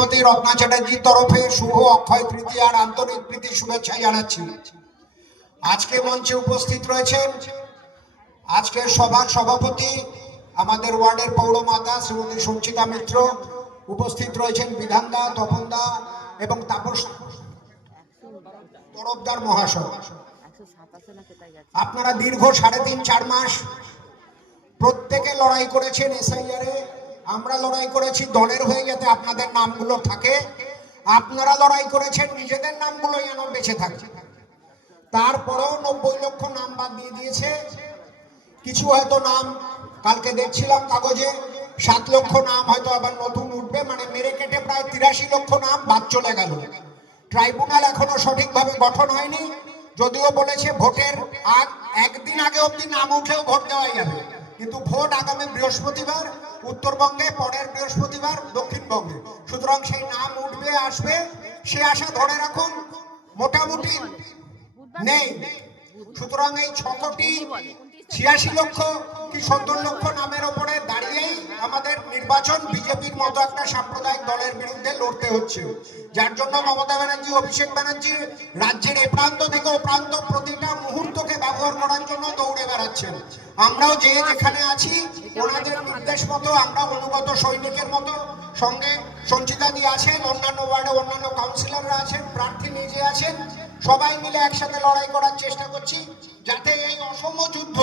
শ্রীমতী রত্না চ্যাটার্জির তরফে শুভ অক্ষয় তৃতীয়ার আন্তরিক প্রীতি শুভেচ্ছা জানাচ্ছি। আজকে মঞ্চে উপস্থিত রয়েছেন আজকের সভার সভাপতি আমাদের ওয়ার্ডের পৌরমাতা শ্রীমতী সঞ্চিতা মিত্র, উপস্থিত রয়েছেন বিধানদা, তপনদা এবং তাপস তরফদার মহাশয়। আপনারা দীর্ঘ 3.5-4 মাস প্রত্যেকে লড়াই করেছেন এসআইআরে। আমরা লড়াই করেছি দলের হয়ে যাতে আপনাদের নামগুলো থাকে, আপনারা লড়াই করেছেন নিজেদের নামগুলো যেন বেঁচে থাকে। তারপরেও 90 লক্ষ নাম বাদ দিয়ে দিয়েছে। কিছু হয়তো নাম কালকে দেখছিলাম কাগজে 7 লক্ষ নাম হয়তো আবার নতুন উঠবে, মানে মেরে কেটে প্রায় 83 লক্ষ নাম বাদ চলে গেল। ট্রাইব্যুনাল এখনো সঠিকভাবে গঠন হয়নি, যদিও বলেছে ভোটের একদিন আগে অবধি নাম উঠলেও ভোট দেওয়া যাবে, কিন্তু ভোট আগামী বৃহস্পতিবার উত্তরবঙ্গে, পরের বৃহস্পতিবার দক্ষিণবঙ্গে। সুতরাং সেই নাম উঠবে, আসবে, সে আশা ধরে রাখুন মোটামুটি নেই। সুতরাং এই 86 লক্ষ কি 70 লক্ষ নামের ওপরে দাঁড়িয়েই আমাদের নির্বাচন বিজেপির মতো একটা সাম্প্রদায়িক দলের বিরুদ্ধে লড়তে হচ্ছে, যার জন্য মমতা ব্যানার্জি, অভিষেক ব্যানার্জি রাজ্যের এ প্রান্ত থেকে ও প্রান্ত প্রতিটা মুহূর্তকে ব্যবহার করার জন্য দৌড়ে বেড়াচ্ছেন। আমরাও যে যেখানে আছি ওনাদের নির্দেশ মতো আমরা অনুগত সৈনিকের মতো, সঙ্গে সঞ্চিতাদি আছেন, অন্যান্য ওয়ার্ডে অন্যান্য কাউন্সিলররা আছেন, প্রার্থী নিজে আছেন, সবাই মিলে একসাথে লড়াই করার চেষ্টা করছি যাতে এই অসম যুদ্ধ,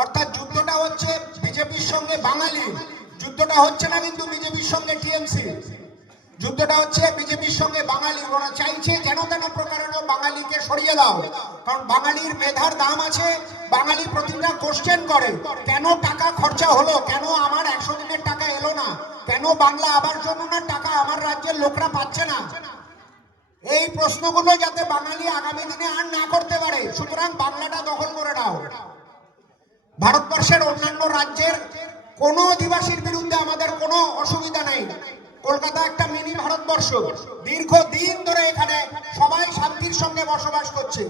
অর্থাৎ যুদ্ধটা হচ্ছে বিজেপির সঙ্গে বাঙালি, যুদ্ধটা হচ্ছে না কিন্তু বিজেপির সঙ্গে টিএমসি, যুদ্ধটা হচ্ছে বিজেপির সঙ্গে বাঙালি। ওরা চাইছে যেন তেন প্রকারে বাঙালিকে সরিয়ে দাও, কারণ বাঙালির মেধার দাম আছে। বাঙালি প্রতিটা কোশ্চেন করে, কেন টাকা খরচা হলো, কেন আমার 100 দিনের টাকা এলো না, কেন বাংলা আবাস যোজনার টাকা আমার রাজ্যের লোকরা পাচ্ছে না। এই প্রশ্নগুলো যাতে বাঙালি আগামী দিনে আর না করতে পারে, সুতরাং বাংলাটা দখল করে নাও। ভারতবর্ষের অন্যান্য রাজ্যের কোনো অধিবাসীর বিরুদ্ধে আমাদের কোনো অসুবিধা নেই। কলকাতা একটা মিনি ভারতবর্ষ, দীর্ঘদিন ধরে এখানে সবাই শান্তির সঙ্গে বসবাস করছে।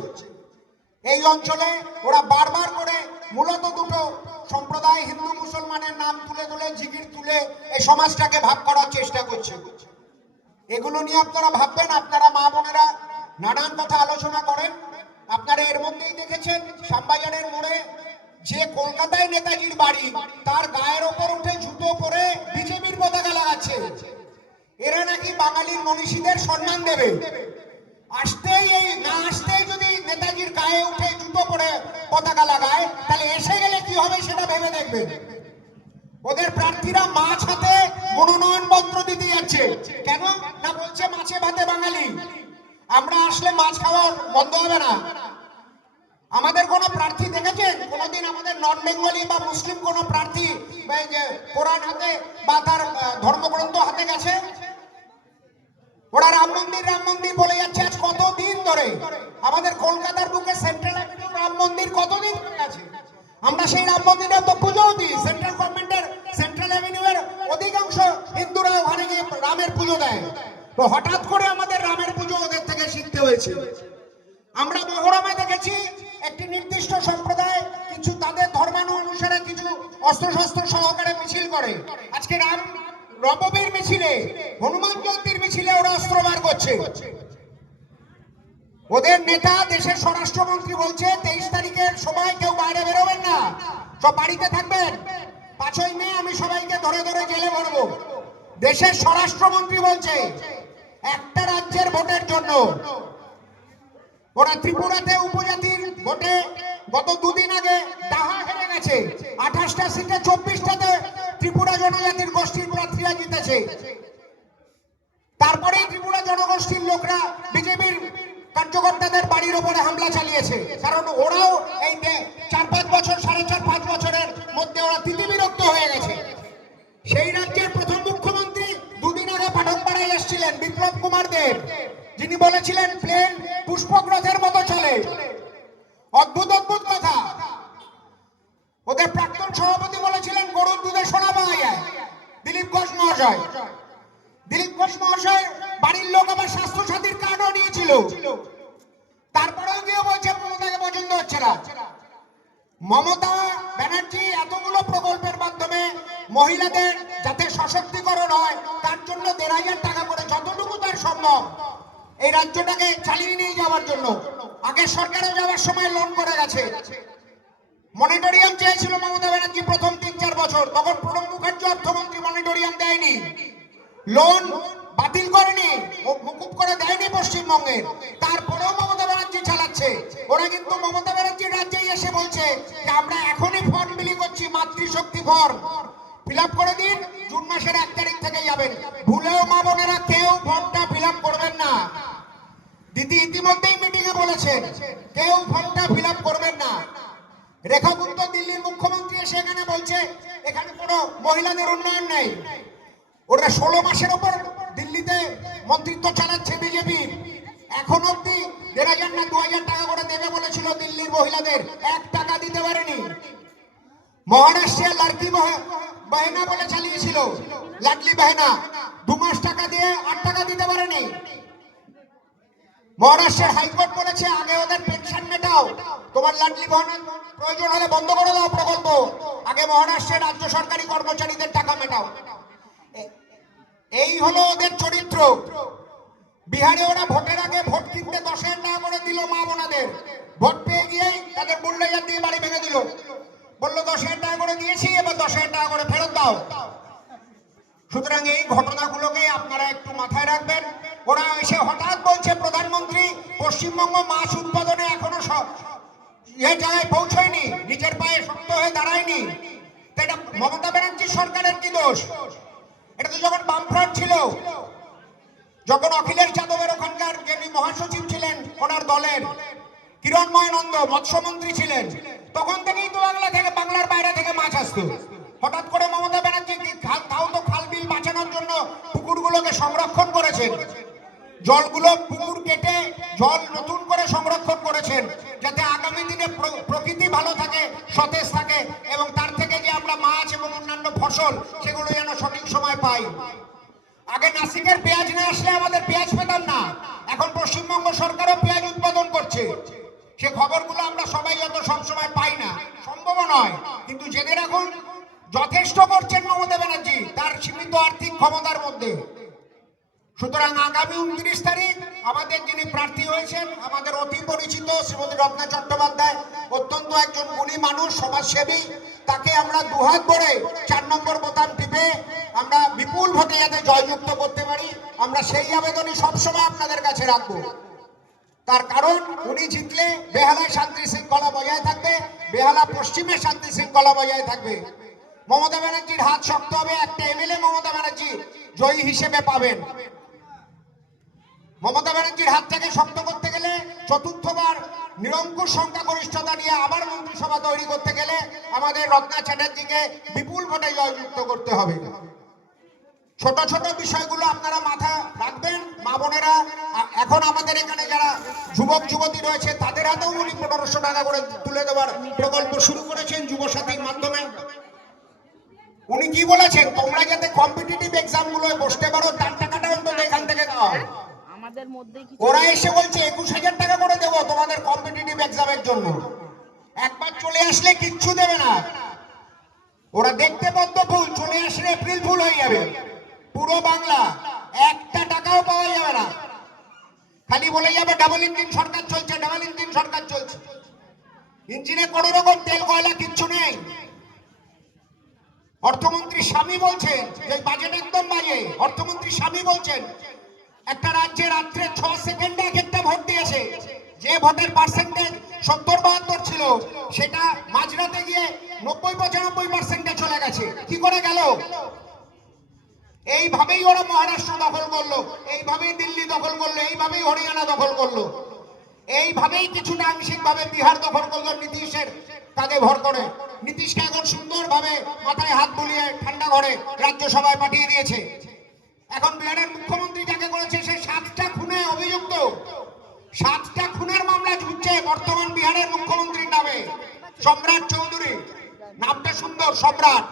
এই অঞ্চলে ওরা বারবার করে মূলত দুটো সম্প্রদায়, হিন্দু মুসলমানের নাম তুলে তুলে, জিগির তুলে এই সমাজটাকে ভাগ করার চেষ্টা করছে। এগুলো নিয়ে আপনারা ভাববেন। আপনারা মা বোনেরা নানান কথা আলোচনা করেন। আপনারা এর মধ্যেই দেখেছেন শ্যামবাজারের মোড়ে যে কলকাতায় নেতাজির বাড়ি, তার গায়ের ওপর উঠে জুতো পরে বিজেপির পতাকা লাগাচ্ছে। এরা নাকি বাঙালির মনীষীদের সম্মান দেবে। আসতেই এই না আসতেই যদি নেতাজির গায়ে উঠে জুতো পরে পতাকা লাগায়, তাহলে এসে গেলে কি হবে সেটা ভেবে দেখবেন। ওদের প্রার্থীরা মাছ হাতে মনোনয়ন পত্র দিতে যাচ্ছে, কেন না বলছে মাছে ভাতে বাঙালি, আমরা আসলে মাছ খাওয়া বন্ধ হবে না। আমাদের কোন প্রার্থী দেখেছেন কোনদিন আমাদের নন বেঙ্গলি বা মুসলিম কোন প্রার্থী কোরআন হাতে বা তার ধর্মগ্রন্থ হাতে গেছে? ওরা রাম মন্দির বলে যাচ্ছে আজ কতদিন ধরে। আমাদের কলকাতার বুকে সেন্ট্রাল অ্যাভিনিউ রাম মন্দির কতদিন ধরে আছে। আমরা সেই রাম মন্দিরে তো পুজোও দিই। সেন্ট্রাল গভর্নমেন্টের সেন্ট্রাল অ্যাভিনিউয়ের অধিকাংশ হিন্দুরা ওখানে গিয়ে রামের পুজো দেয়। তো হঠাৎ করে আমাদের রামের পুজো ওদের থেকে শিখতে হয়েছে। আমরা মহরমে দেখেছি একটি নির্দিষ্ট সম্প্রদায় কিছু তাদের ধর্মানু অনুসারে কিছু অস্ত্রশস্ত্র সহকারে মিছিল করে। আজকে রাম নবমীর মিছিলে, হনুমান জয়ন্তীর মিছিলে ওরা অস্ত্র বার করছে। ওদের নেতা দেশের স্বরাষ্ট্রমন্ত্রী বলছে 23 তারিখের সময় কেউ বাইরে বেরোবেন না, সব বাড়িতে থাকবেন। 5ই মে আমি সবাইকে ধরে ধরে জেলে ভরবো। দেশের স্বরাষ্ট্রমন্ত্রী বলছে একটা রাজ্যের ভোটের জন্য। ওরা ত্রিপুরাতে উপজাতির ভোটে গত 2 দিন আগে ডাহা হেরে গেছে। 28টা সিটে 24টাতে ত্রিপুরা জনজাতির গোষ্ঠীর প্রার্থীরা জিতেছে। তারপরেই ত্রিপুরা জনগোষ্ঠীর লোকরা বিজেপির কার্যকর্তাদের বাড়ির উপরে হামলা চালিয়েছে, কারণ ওরাও এই 4-5 বছর, 4.5-5 বছরের মধ্যে ওরা তিতিবিরক্ত হয়ে গেছে। সেই রাজ্যের প্রথম মুখ্যমন্ত্রী 2 দিন আগে পাঠকপাড়ায় এসেছিলেন, বিপ্লব কুমার দেব, যিনি বলেছিলেন প্লেন পুষ্পগ্রথের মতো চলে। অদ্ভুত অদ্ভুত কথা। ওদের প্রাক্তন সভাপতি বলেছিলেন গরুর দুধে সোনা পাওয়া যায়। দিলীপ ঘোষ মহাশয় বাড়ির লোক আবার স্বাস্থ্য সাথীর কার্ডও নিয়েছিল, তারপরেও গিয়ে বলছে মমতাকে পছন্দ হচ্ছে না। মমতা ব্যানার্জি এতগুলো প্রকল্পের মাধ্যমে মহিলাদের যাতে সশক্তিকরণ হয় তার জন্য 1,500 টাকা করে সম্ভব এই রাজ্যটাকে চালিয়ে নিয়ে যাওয়ার জন্য। আগের সরকারে যাওয়ার সময় লোন করে গেছে, মনিটরিয়াম চেয়েছিল মমতা ব্যানার্জি প্রথম 3-4 বছর, তখন প্রণব মুখার্জি অর্থমন্ত্রী মনিটরিয়াম দেয়নি, লোন বাতিল করেনি, মুকুব করে দেয়নি পশ্চিমবঙ্গে। তারপরেও মমতা ব্যানার্জি চালাচ্ছে। ওরা কিন্তু মমতা ব্যানার্জির রাজ্যেই এসে বলছে যে আমরা এখনই ফর্ম বিলি করছি, মাতৃশক্তি ফর্ম ফিল আপ করে দিন, জুন মাসের 1 তারিখ থেকে যাবেন। ভুলেও মা বোনেরা কেউ ফর্মটা ফিল আপ করবেন না। দিদি ইতিমধ্যেই মিটিং এ বলেছেন কেউ ফর্মটা ফিল আপ করবেন না। রেখা গুপ্ত দিল্লির মুখ্যমন্ত্রী এসে এখানে বলছে এখানে কোনো মহিলাদের উন্নয়ন নেই। ওরা 16 মাসের উপর দিল্লিতে মন্ত্রিত্ব চালাচ্ছে বিজেপি, এখন অব্দি 1,500 না 2,000 টাকা করে দেবে বলেছিল দিল্লির মহিলাদের, 1 টাকা দিতে পারেনি। মহারাষ্ট্রে লাডলি বাহিনা বলে চালিয়েছিল, লাডলি বাহিনা 2 মাস টাকা দিয়ে 8 টাকা দিতে পারেনি। মহারাষ্ট্রের হাইকোর্ট বলেছে আগে ওদের পেনশন মেটাও, তোমার লাডলি বাহিনীর প্রয়োজন হলে বন্ধ করে দাও প্রকল্প, আগে মহারাষ্ট্রের রাজ্য সরকারি কর্মচারীদের টাকা মেটাও। এই হলো ওদের চরিত্র। বিহারে ওরা ভোটের আগে ভোট কিনতে 10,000 টাকা করে দিল মা বোনাদের, ভোট পেয়ে গিয়ে তাদের বুল্ডোজার দিয়ে বাড়ি ভেঙে দিল, বললো 10,000 টাকা করে দিয়েছি, এবার 10,000 টাকা করে ফেরত দাও। সুতরাং এই ঘটনাগুলোকে আপনারা একটু মাথায় রাখবেন। ওরা এসে হঠাৎ বলছে প্রধানমন্ত্রী পশ্চিমবঙ্গ মাছ উৎপাদনে এখনো এই জায়গায় পৌঁছয়নি, নিজের পায়ে শক্ত হয়ে দাঁড়ায়নি। এটা মমতা ব্যানার্জির সরকারের কি দোষ? এটা তো যখন বামফ্রন্ট ছিল, যখন অখিলেশ যাদবের ওখানকার যিনি মহাসচিব ছিলেন ওনার দলের, কিরণময় নন্দ মৎস্যমন্ত্রী ছিলেন, তখন থেকেই তো বাংলার বাইরে থেকে মাছ আসতো। হঠাৎ করে মমতা ব্যানার্জি তাও তো খাল বিল বাঁচানোর জন্য পুকুরগুলোকে সংরক্ষণ করেছেন, জলগুলো পুকুর কেটে জল নতুন করে সংরক্ষণ করেছেন, যাতে আগামী দিনে প্রকৃতি ভালো থাকে, সতেজ থাকে, এবং তার থেকে যে আমরা মাছ এবং অন্যান্য ফসল সেগুলো যেন সঠিক সময় পাই। আগে নাসিকের পেঁয়াজ না আসলে আমাদের পেঁয়াজ পেতাম না, এখন পশ্চিমবঙ্গ সরকারও পেঁয়াজ উৎপাদন করছে। সে খবরগুলো আমরা সবাই যত সবসময় পাই না, সম্ভব নয়, কিন্তু জেনে রাখুন যথেষ্ট করছেন মমতা ব্যানার্জি তার সীমিত আর্থিক ক্ষমতার মধ্যে। সুতরাং আগামী 29 তারিখ আমাদের যিনি প্রার্থী হয়েছেন, আমাদের অতি পরিচিত শ্রীমতী রত্না চট্টোপাধ্যায়, অত্যন্ত একজন গুণী মানুষ, সমাজসেবী, তাকে আমরা দুহাত ভরে 4 নম্বর বোতাম টিপে আমরা বিপুল ভোটে যাতে জয়যুক্ত করতে পারি, আমরা সেই আবেদনই সবসময় আপনাদের কাছে রাখবো। তার কারণ উনি জিতলে বেহালায় শান্তি শৃঙ্খলা বজায় থাকবে, বেহালা পশ্চিমে শান্তি শৃঙ্খলা বজায় থাকবে। মমতা ব্যানার্জির হাত শক্ত হবে, একটা এমএলএ মমতা ব্যানার্জি জয়ী হিসেবে পাবেন। মমতা ব্যানার্জির হাত থেকে শক্ত করতে গেলে, চতুর্থবার নিরঙ্কুশ সংখ্যাগরিষ্ঠতা নিয়ে আবার মন্ত্রিসভা তৈরি করতে গেলে আমাদের রত্না চ্যাটার্জিকে বিপুল ভোটে জয়যুক্ত করতে হবে। ছোট ছোট বিষয়গুলো আপনারা মাথা রাখবেন। মা বোনেরা, এখন আমাদের এখানে যারা যুবক যুবতী রয়েছে তাদের হাতেও উনি 1500 টাকা করে তুলে দেওয়ার প্রকল্প শুরু করেছেন যুবসাথীর মাধ্যমে। উনি কি বলেছেন, তোমরা যাতে কম্পিটিটিভ এক্সাম গুলোয় বসতে পারো তার টাকাটা অন্তত এখান থেকে দাও। ওরা এসে বলছে 21,000 টাকা করে দেবো তোমাদের কম্পিটিটিভ এক্সামের জন্য, একবার চলে আসলে কিচ্ছু দেবে না। ওরা দেখতে পদ্ম ফুল, চলে আসলে এপ্রিল ফুল হয়ে যাবে। পুরো বাংলা একটা টাকাও পাওয়া যাবে না, খালি বলে যাবে ডাবল ইঞ্জিন সরকার চলছে, ডাবল ইঞ্জিন সরকার চলছে। ইঞ্জিনে কোনো রকম তেল কয়লা কিচ্ছু নেই। অর্থমন্ত্রী স্বামী বলছেন যে বাজেট একদম বাজে। অর্থমন্ত্রী স্বামী বলছেন একটা রাজ্যে রাত্রে 6 সেকেন্ডে একটা ভোট দিয়েছে, যে ভোটের পার্সেন্টেজ 70-72 ছিল সেটা মাঝরাতে গিয়ে 90-95% চলে গেছে। কি করে গেল? এইভাবেই ওরা মহারাষ্ট্র দখল করলো, এইভাবেই দিল্লি দখল করলো, এইভাবেই হরিয়ানা দখল করলো, এইভাবেই কিছুটা আংশিক ভাবে বিহার দখল করলো নীতিশের কাঁধে ভর করে। নীতিশকে এখন সুন্দরভাবে মাথায় হাত বুলিয়ে ঠান্ডা ঘরে রাজ্যসভায় পাঠিয়ে দিয়েছে। এখন বিহারের মুখ্যমন্ত্রী যাকে করেছে সে 7টা খুনে অভিযুক্ত, 7টা খুনের মামলা ঝুলছে বর্তমান বিহারের মুখ্যমন্ত্রীর নামে। সম্রাট চৌধুরী, নামটা সুন্দর, সম্রাট।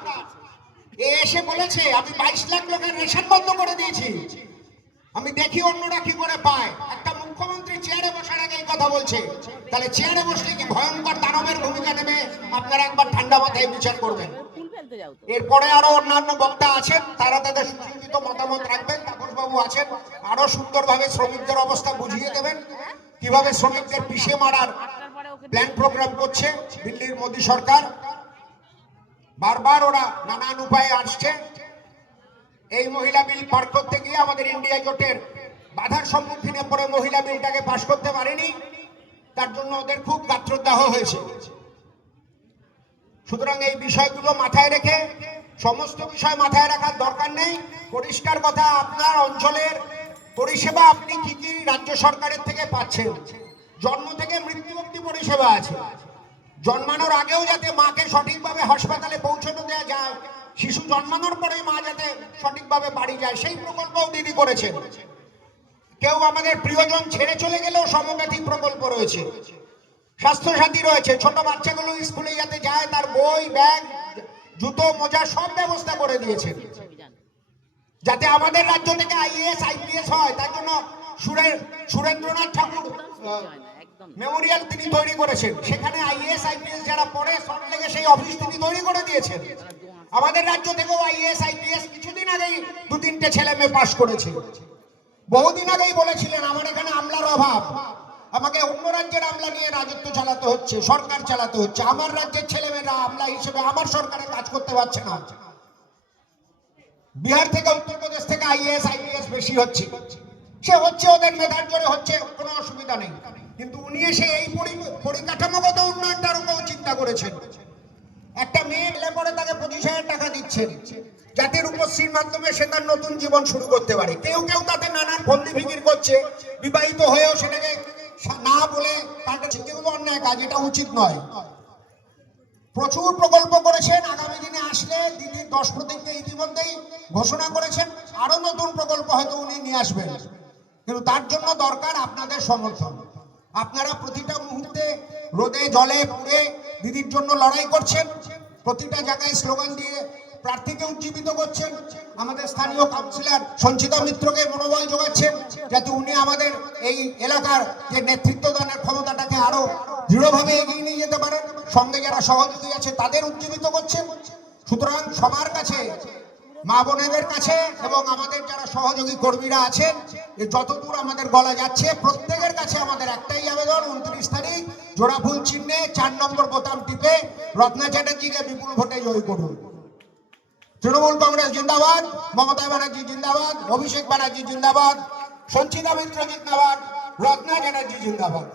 এসে বলেছে আমি 22 লাখ লোকের রেশন বন্ধ করে দিয়েছি, আমি দেখি অন্যরা কি করে পায়। একটা মুখ্যমন্ত্রী চেয়ারে বসার আগে এই কথা বলছে, তাহলে চেয়ারে বসলে কি ভয়ঙ্কর দানবের ভূমিকা নেবে? আপনারা একবার ঠান্ডা মাথায় বিচার করবেন। এরপরে আরো অন্যান্য বক্তা আছেন, তারা তাদের সুচিন্তিত মতামত রাখবেন। তাপস বাবু আছেন, আরো সুন্দরভাবে শ্রমিকদের অবস্থা বুঝিয়ে দেবেন, কিভাবে শ্রমিকদের পিছিয়ে মারার প্ল্যান প্রোগ্রাম করছে দিল্লির মোদী সরকার। বারবার ওরা নানান উপায়ে আসছে। এই মহিলা বিল পার করতে গিয়ে আমাদের ইন্ডিয়া জোটের বাধার সম্মুখীনে পড়ে মহিলা বিলটাকে পাশ করতে পারেনি, তার জন্য ওদের খুব গাত্রদাহ হয়েছে। সুতরাং এই বিষয়গুলো মাথায় রেখে, সমস্ত বিষয় মাথায় রাখার দরকার নেই। পরিষ্কার কথা, আপনার অঞ্চলের পরিষেবা আপনি কি কি রাজ্য সরকারের থেকে পাচ্ছেন। জন্ম থেকে মৃত্যু অবধি পরিষেবা আছে। জন্মানোর আগেও যাতে মাকে সঠিকভাবে হাসপাতালে পৌঁছানো দেওয়া যায়, শিশু জন্মানোর পরে মা যাতে সঠিকভাবে বাড়ি যায়, সেই প্রকল্পও দিদি করেছেন। কেউ আমাদের প্রিয়জন ছেড়ে চলে গেলেও সমব্যথী প্রকল্প রয়েছে, স্বাস্থ্যসাথী রয়েছে। ছোট বাচ্চাগুলো স্কুলে যাতে যায়, তার বই, ব্যাগ, জুতো, মোজা সব ব্যবস্থা করে দিয়েছে। যাতে আমাদের রাজ্য থেকে আইএএস আইপিএস হয়, তার জন্য সুরেন্দ্রনাথ ঠাকুর মেমোরিয়াল তিনি তৈরি করেছেন। সেখানে আইএএস আইপিএস যারা পড়ে সল্টলেকে সেই অফিস তিনি তৈরি করে দিয়েছেন। আমাদের রাজ্য থেকেও আইএএস আইপিএস কিছুদিন আগেই 2-3টে ছেলে মেয়ে পাশ করেছে। বহুদিন আগেই বলেছিলেন আমার এখানে আমলার অভাব, আমাকে অন্য রাজ্যের আমলা নিয়ে রাজত্ব চালাতে হচ্ছে, সরকার চালাতে হচ্ছে। আমার রাজ্যের ছেলেমেয়েরা আমলা হিসেবে আমার সরকারে কাজ করতে পারছে না। বিহার থেকে, উত্তরপ্রদেশ থেকে আইএএস আইপিএস বেশি হচ্ছে। সে হচ্ছে, ওদের মেধার জোরে হচ্ছে, কোনো অসুবিধা নেই। কিন্তু উনি এসে এই পরিকাঠামোগত উন্নয়নটার উপর চিন্তা করেছেন। একটা মেয়ে এলে পরে তাকে 25,000 টাকা দিচ্ছেন, যাতে রূপশ্রীর মাধ্যমে সে তার নতুন জীবন শুরু করতে পারে। কেউ কেউ তাতে নানান ফন্দি ফিকির করছে, বিবাহিত হয়েও সেটাকে না বলে তাকে, যেগুলো অন্যায় কাজ, এটা উচিত নয়। প্রচুর প্রকল্প করেছেন। আগামী দিনে আসলে দিদির 10 প্রতিজ্ঞা ইতিমধ্যেই ঘোষণা করেছেন, আরো নতুন প্রকল্প হয়তো উনি নিয়ে আসবেন। কিন্তু তার জন্য দরকার আপনাদের সমর্থন। আপনারা প্রতিটা মুহূর্তে রোদে জলে পুড়ে দিদির জন্য লড়াই করছেন, প্রতিটা জায়গায় স্লোগান দিয়ে প্রার্থীকে উজ্জীবিত করছেন। আমাদের স্থানীয় কাউন্সিলর সঞ্চিতা মিত্রকে মনোবল যোগাচ্ছেন, যাতে উনি আমাদের এই এলাকার যে নেতৃত্ব দানের ক্ষমতাটাকে আরো দৃঢ়ভাবে এগিয়ে নিয়ে যেতে পারেন। সঙ্গে যারা সহযোগী আছে তাদের উজ্জীবিত করছেন। সুতরাং সবার কাছে, মা বোনেদের কাছে এবং আমাদের যারা সহযোগী কর্মীরা আছেন, যতদূর আমাদের বলা যাচ্ছে, প্রত্যেকের কাছে আমাদের একটাই আবেদন, 29 তারিখ জোড়াফুল চিহ্নে 4 নম্বর বোতাম টিপে রত্না চ্যাটার্জিকে বিপুল ভোটে জয়ী করুন। তৃণমূল কংগ্রেস জিন্দাবাদ, মমতা ব্যানার্জি জিন্দাবাদ, অভিষেক ব্যানার্জি জিন্দাবাদ, সঞ্চিতা মিত্র জিন্দাবাদ, রত্না চ্যাটার্জি জিন্দাবাদ।